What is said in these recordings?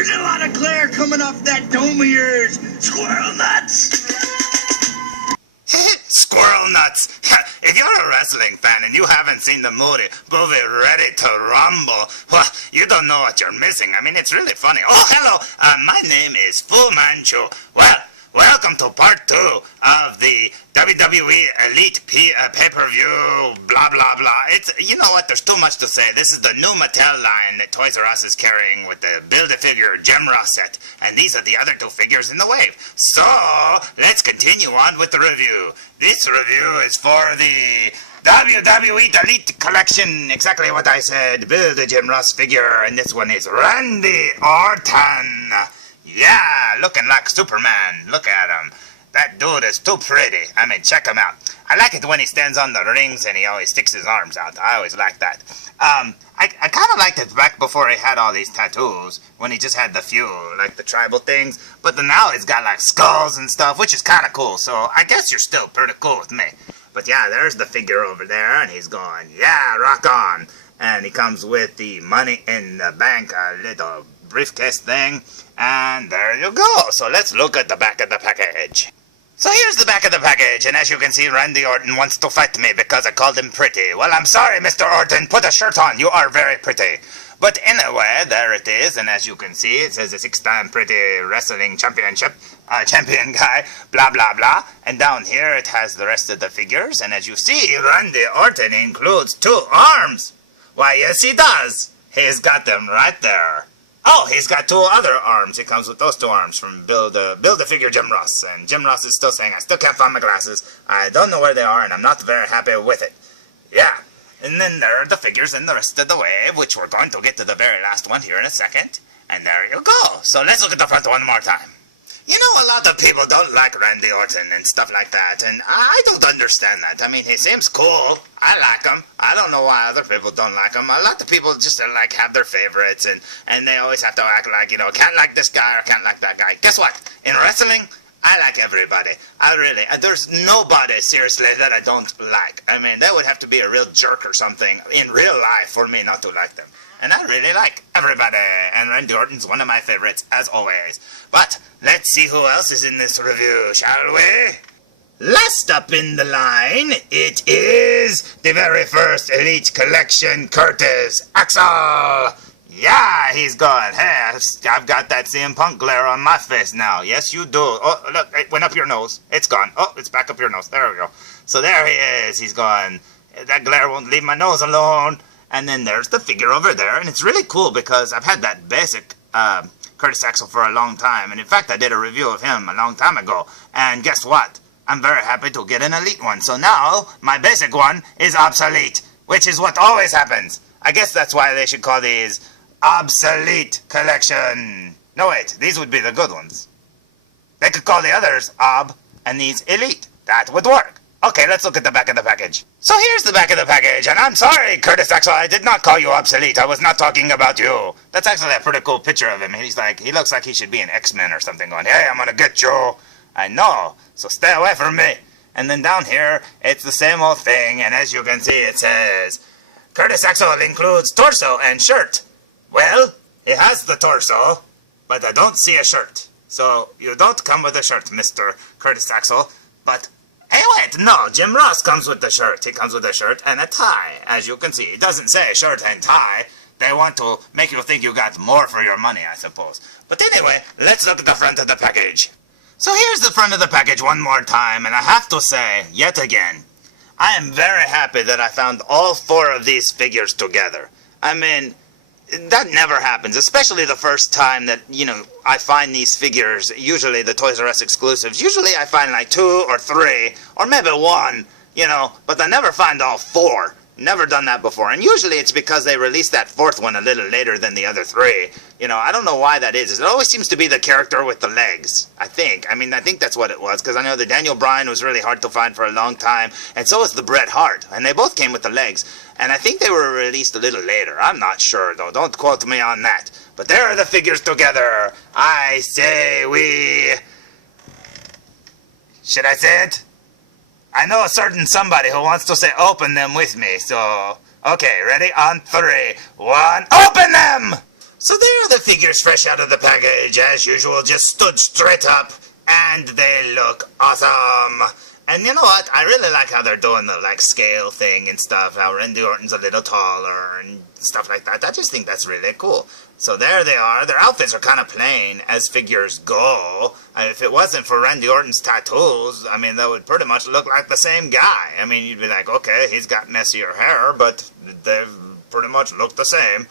There's a lot of glare coming off that dome of yours. Squirrel nuts. Squirrel nuts. If you're a wrestling fan and you haven't seen the movie Ready to Rumble, well, you don't know what you're missing. I mean, it's really funny. Oh, hello. My name is Fu Manchu. Well, welcome to part 2 of the WWE Elite pay-per-view, blah, blah, blah. It's, you know what, there's too much to say. This is the new Mattel line that Toys R Us is carrying with the Build-A-Figure Jim Ross set. And these are the other 2 figures in the wave. So, let's continue on with the review. This review is for the WWE Elite Collection. Exactly what I said. Build a Jim Ross figure. And this one is Randy Orton. Yeah, looking like Superman. Look at him. That dude is too pretty. I mean, check him out. I like it when he stands on the rings and he always sticks his arms out. I always like that. I kind of liked it back before he had all these tattoos, when he just had the few, like the tribal things. But then now he's got like skulls and stuff, which is kind of cool. So I guess you're still pretty cool with me. But yeah, there's the figure over there, and he's going, yeah, rock on. And he comes with the money in the bank, a little briefcase thing. And there you go. So let's look at the back of the package. So here's the back of the package, and as you can see, Randy Orton wants to fight me because I called him pretty. Well, I'm sorry, Mr. Orton. Put a shirt on. You are very pretty. But anyway, there it is, and as you can see, it says a 6-time pretty wrestling championship, champion guy, blah, blah, blah. And down here, it has the rest of the figures, and as you see, Randy Orton includes 2 arms. Why, yes, he does. He's got them right there. Oh, he's got 2 other arms. He comes with those 2 arms from Build-A-Figure Jim Ross. And Jim Ross is still saying, I still can't find my glasses. I don't know where they are, and I'm not very happy with it. Yeah. And then there are the figures in the rest of the wave, which we're going to get to the very last one here in a second. And there you go. So let's look at the front one more time. You know, a lot of people don't like Randy Orton and stuff like that, and I don't understand that. I mean, he seems cool. I like him. I don't know why other people don't like him. A lot of people just like have their favorites, and they always have to act like, you know, can't like this guy or can't like that guy. Guess what? In wrestling, I like everybody. There's nobody, seriously, that I don't like. I mean, that would have to be a real jerk or something in real life for me not to like them. And I really like everybody, and Randy Orton's one of my favorites, as always. But let's see who else is in this review, shall we? Last up in the line, it is the very first Elite Collection Curtis Axel. Yeah, he's gone. Hey, I've got that CM Punk glare on my face now. Yes, you do. Oh, look, it went up your nose. It's gone. Oh, it's back up your nose. There we go. So there he is. He's gone. That glare won't leave my nose alone. And then there's the figure over there, and it's really cool because I've had that basic Curtis Axel for a long time, and in fact I did a review of him a long time ago, and guess what? I'm very happy to get an Elite one, so now my basic one is obsolete, which is what always happens. I guess that's why they should call these Obsolete Collection. No wait, these would be the good ones. They could call the others Ob, and these Elite. That would work. Okay, let's look at the back of the package. So here's the back of the package, and I'm sorry, Curtis Axel, I did not call you obsolete. I was not talking about you. That's actually a pretty cool picture of him. He looks like he should be an X-Men or something going, hey, I'm gonna get you. I know, so stay away from me. And then down here, it's the same old thing, and as you can see, it says, Curtis Axel includes torso and shirt. Well, he has the torso, but I don't see a shirt. So you don't come with a shirt, Mr. Curtis Axel, but hey, wait, no, Jim Ross comes with the shirt. He comes with a shirt and a tie, as you can see. It doesn't say shirt and tie. They want to make you think you got more for your money, I suppose. But anyway, let's look at the front of the package. So here's the front of the package one more time, and I have to say, yet again, I am very happy that I found all 4 of these figures together. I mean, that never happens, especially the first time that, you know, I find these figures, usually the Toys R Us exclusives. Usually I find like 2 or 3, or maybe 1, you know, but I never find all 4. Never done that before. And usually it's because they released that 4th one a little later than the other 3. You know, I don't know why that is. It always seems to be the character with the legs, I think. I mean, I think that's what it was, because I know the Daniel Bryan was really hard to find for a long time, and so was the Bret Hart, and they both came with the legs. And I think they were released a little later. I'm not sure, though. Don't quote me on that. But there are the figures together. I say we... Should I say it? I know a certain somebody who wants to say open them with me, so... Okay, ready? On 3. 1, open them! So there are the figures fresh out of the package, as usual, just stood straight up, and they look awesome. And you know what? I really like how they're doing the scale thing and stuff, how Randy Orton's a little taller and stuff like that. I just think that's really cool. So there they are. Their outfits are kind of plain as figures go. If it wasn't for Randy Orton's tattoos, I mean, they would pretty much look like the same guy. I mean, you'd be like, okay, he's got messier hair, but they pretty much look the same.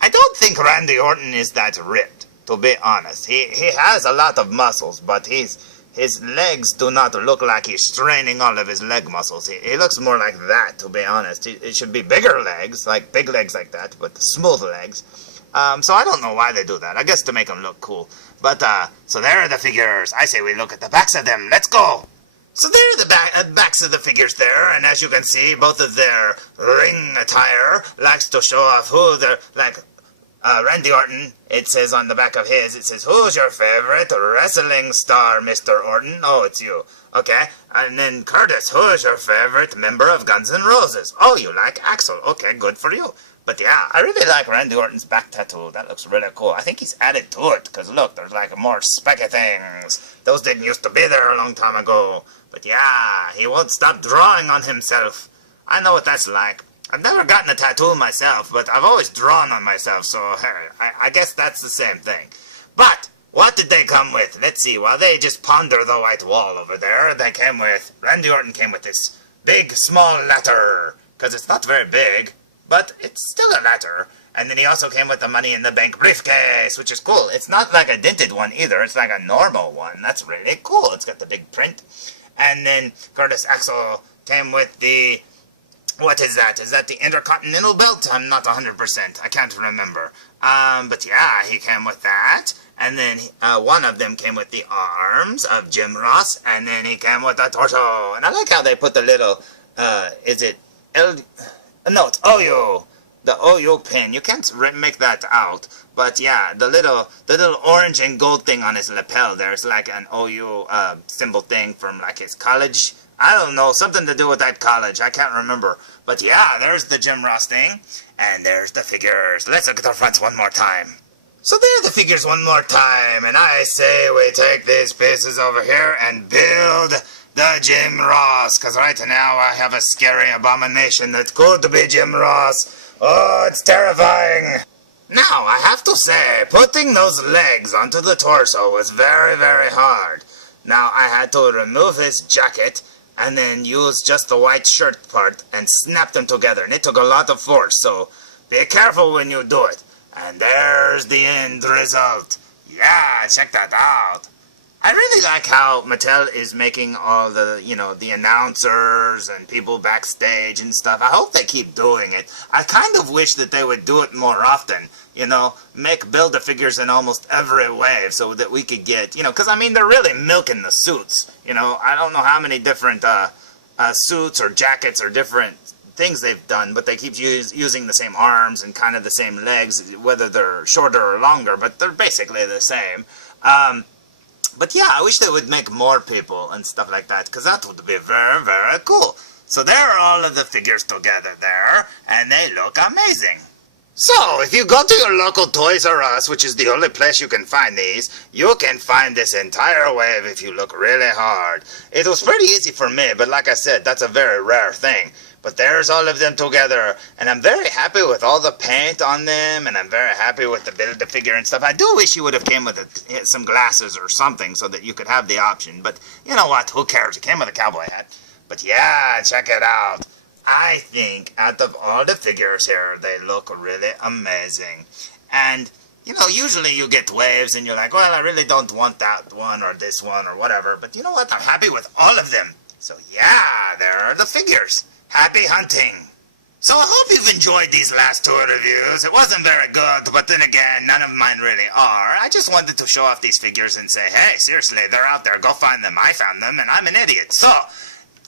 I don't think Randy Orton is that ripped, to be honest. He has a lot of muscles, but his legs do not look like he's straining all of his leg muscles. He looks more like that, to be honest. It should be bigger legs, like big legs like that, but smooth legs. So I don't know why they do that. I guess to make him look cool. But, so there are the figures. I say we look at the backs of them. Let's go! So there are the backs of the figures there, and as you can see, both of their ring attire likes to show off who they're, Randy Orton, it says on the back of his, it says, who's your favorite wrestling star, Mr. Orton? Oh, it's you. Okay. And then Curtis, who's your favorite member of Guns N' Roses? Oh, you like Axel. Okay, good for you. But yeah, I really like Randy Orton's back tattoo. That looks really cool. I think he's added to it, because look, there's more specky things. Those didn't used to be there a long time ago. But yeah, he won't stop drawing on himself. I know what that's like. I've never gotten a tattoo myself, but I've always drawn on myself, so I guess that's the same thing. But what did they come with? Let's see, while they just ponder the white wall over there, Randy Orton came with this big, small letter, because it's not very big, but it's still a letter. And then he also came with the Money in the Bank briefcase, which is cool. It's not like a dented one either, it's like a normal one. That's really cool. It's got the big print. And then Curtis Axel came with the... What is that? Is that the Intercontinental Belt? I'm not 100%. I can't remember. But yeah, he came with that. And then one of them came with the arms of Jim Ross. And then he came with the torso. And I like how they put the little, is it no, it's OU. The OU pin. You can't make that out. But yeah, the little orange and gold thing on his lapel, there's like an OU symbol thing from like his college. I don't know, something to do with that college. I can't remember. But yeah, there's the Jim Ross thing. And there's the figures. Let's look at the fronts one more time. So there are the figures one more time. And I say we take these pieces over here and build the Jim Ross. Because right now I have a scary abomination that could be Jim Ross. Oh, it's terrifying. Now, I have to say, putting those legs onto the torso was very, very hard. Now, I had to remove his jacket and then use just the white shirt part and snap them together. And it took a lot of force, so be careful when you do it. And there's the end result. Yeah, check that out. I really like how Mattel is making all the, the announcers and people backstage and stuff. I hope they keep doing it. I kind of wish that they would do it more often. Make Build-A-Figures in almost every wave so that we could get, because, I mean, they're really milking the suits. I don't know how many different suits or jackets or different things they've done, but they keep using the same arms and kind of the same legs, whether they're shorter or longer, but they're basically the same. But yeah, I wish they would make more people and stuff like that, because that would be very, very cool. So there are all of the figures together there, and they look amazing. So, if you go to your local Toys R Us, which is the only place you can find these, you can find this entire wave if you look really hard. It was pretty easy for me, but like I said, that's a very rare thing. But there's all of them together, and I'm very happy with all the paint on them, and I'm very happy with the Build-A-Figure and stuff. I do wish you would have came with some glasses or something so that you could have the option, but you know what, who cares? It came with a cowboy hat. But yeah, check it out. I think out of all the figures here, they look really amazing. And, usually you get waves and you're like, well, I really don't want that one or this one or whatever. But you know what? I'm happy with all of them. So yeah, there are the figures. Happy hunting. So I hope you've enjoyed these last two reviews. It wasn't very good, but then again, none of mine really are. I just wanted to show off these figures and say, hey, seriously, they're out there. Go find them. I found them, and I'm an idiot. So,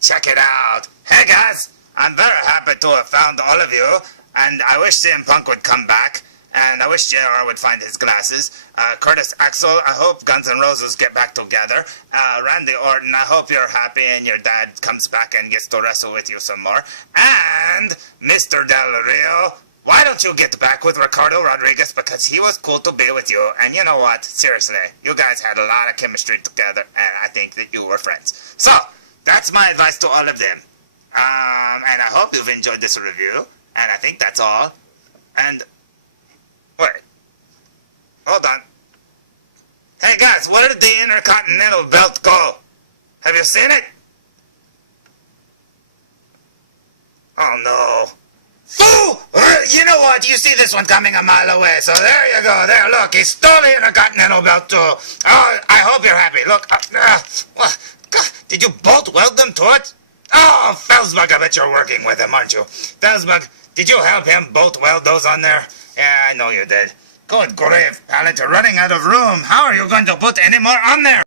check it out. Hey, guys. I'm very happy to have found all of you, and I wish CM Punk would come back, and I wish JR would find his glasses. Curtis Axel, I hope Guns N' Roses get back together. Randy Orton, I hope you're happy and your dad comes back and gets to wrestle with you some more. And Mr. Del Rio, Why don't you get back with Ricardo Rodriguez, because he was cool to be with you, and you know what? Seriously, you guys had a lot of chemistry together, and I think that you were friends. So, that's my advice to all of them. And I hope you've enjoyed this review, and I think that's all. And, wait. Hold on. Hey guys, where did the Intercontinental Belt go? Have you seen it? Oh no. Fool! You know what? You see this one coming a mile away, so there you go. There, look, he stole the Intercontinental Belt too. Oh, I hope you're happy. Look, God, did you bolt weld them to it? Oh, felzbug, I bet you're working with him, aren't you? felzbug, did you help him bolt weld those on there? Yeah, I know you did. Good grave, pallet, you're running out of room. How are you going to put any more on there?